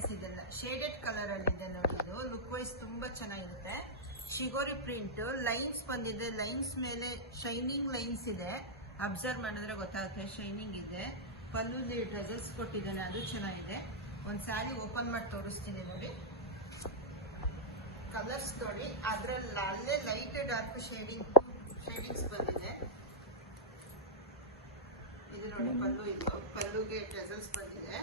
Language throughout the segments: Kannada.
ಸ್ಯಾರೀಸ್ ಇದೆಲ್ಲ ಶೇಡೆಡ್ ಕಲರ್ ಅಲ್ಲಿ ಇದೆ ನೋಡಿ. ಇದು ಲುಕ್ ವೈಸ್ ತುಂಬಾ ಚೆನ್ನಾಗಿರುತ್ತೆ. ಶಿಗೋರಿ ಪ್ರಿಂಟ್ ಲೈನ್ಸ್ ಬಂದಿದೆ, ಲೈನ್ಸ್ ಮೇಲೆ ಶೈನಿಂಗ್ ಲೈನ್ಸ್ ಇದೆ. ಅಬ್ಸರ್ವ್ ಮಾಡಿದ್ರೆ ಗೊತ್ತಾಗುತ್ತೆ ಶೈನಿಂಗ್ ಇದೆ. ಪಲ್ಲುಲಿ ಡ್ರೆಸಸ್ ಕೊಟ್ಟಿದ್ದಾನೆ, ಅದು ಚೆನ್ನಾಗಿದೆ. ಒಂದು ಸ್ಯಾರಿ ಓಪನ್ ಮಾಡಿ ತೋರಿಸ್ತೀನಿ ನೋಡಿ. ಕಲರ್ಸ್ ನೋಡಿ, ಅದ್ರಲ್ಲಿ ಅಲ್ಲೇ ಲೈಟ್ ಡಾರ್ಕ್ ಶೇಡಿಂಗ್ಸ್ ಬಂದಿದೆ. ಇದು ನೋಡಿ ಪಲ್ಲು, ಇದು ಪಲ್ಲುಗೆ ಡ್ರೆಸಸ್ ಬಂದಿದೆ.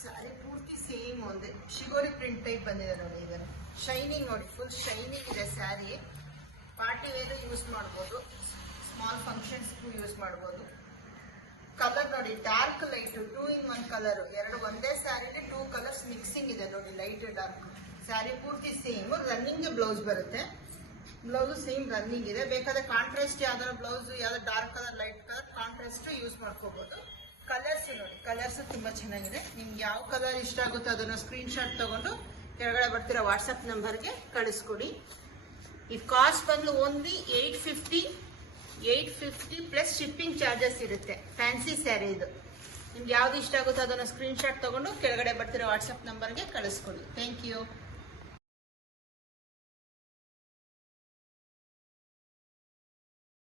ಸ್ಯಾರಿ ಪೂರ್ತಿ ಸೇಮ್ ಒಂದೇ ಶಿಗೋರಿ ಪ್ರಿಂಟ್ ಟೈಪ್ ಬಂದಿದೆ ನೋಡಿ. ಇದನ್ನು ಶೈನಿಂಗ್ ನೋಡಿ, ಫುಲ್ ಶೈನಿಂಗ್ ಇದೆ ಸ್ಯಾರಿ. ಪಾರ್ಟಿ ವೇರು ಯೂಸ್ ಮಾಡ್ಬೋದು, ಸ್ಮಾಲ್ ಫಂಕ್ಷನ್ಸ್ಗೂ ಯೂಸ್ ಮಾಡ್ಬೋದು. ಕಲರ್ ನೋಡಿ, ಡಾರ್ಕ್ ಲೈಟ್ 2 in 1 ಕಲರ್, ಎರಡು ಒಂದೇ ಸ್ಯಾರಿಲಿ 2 ಕಲರ್ಸ್ ಮಿಕ್ಸಿಂಗ್ ಇದೆ ನೋಡಿ, ಲೈಟ್ ಡಾರ್ಕ್. ಸ್ಯಾರಿ ಪೂರ್ತಿ ಸೇಮ್. ರನ್ನಿಂಗ್ ಬ್ಲೌಸ್ ಬರುತ್ತೆ, ಬ್ಲೌಸ್ ಸೇಮ್ ರನ್ನಿಂಗ್ ಇದೆ. ಬೇಕಾದ್ರೆ ಕಾಂಟ್ರಾಸ್ಟ್ ಯಾವ್ದಾದ್ರು ಬ್ಲೌಸ್, ಯಾವ್ದು dark colour light colour contrast use ಮಾಡ್ಕೋಬಹುದು. ಕಲರ್ಸ್ ನೋಡಿ, ಕಲರ್ಸ್ ತುಂಬಾ ಚೆನ್ನಾಗಿದೆ. ನಿಮ್ಗೆ ಯಾವ ಕಲರ್ ಇಷ್ಟ ಆಗುತ್ತೋ ಅದನ್ನ ಸ್ಕ್ರೀನ್ ಶಾಟ್ ತಗೊಂಡು ಕೆಳಗಡೆ ಬರ್ತಿರೋ ವಾಟ್ಸಪ್ ನಂಬರ್ಗೆ ಕಳಿಸ್ಕೊಡಿ. ಈ ಕಾಸ್ಟ್ ಬಂದು ಓನ್ಲಿ 850 ಪ್ಲಸ್ ಶಿಪ್ಪಿಂಗ್ ಚಾರ್ಜಸ್ ಇರುತ್ತೆ. ಫ್ಯಾನ್ಸಿ ಸ್ಯಾರಿ ಇದು. ನಿಮ್ಗೆ ಯಾವ್ದು ಇಷ್ಟ ಆಗುತ್ತೋ ಅದನ್ನ ಸ್ಕ್ರೀನ್ ಶಾಟ್ ತಗೊಂಡು ಕೆಳಗಡೆ ಬರ್ತಿರೋ ವಾಟ್ಸಪ್ ನಂಬರ್ಗೆ ಕಳಿಸ್ಕೊಡಿ. Thank you.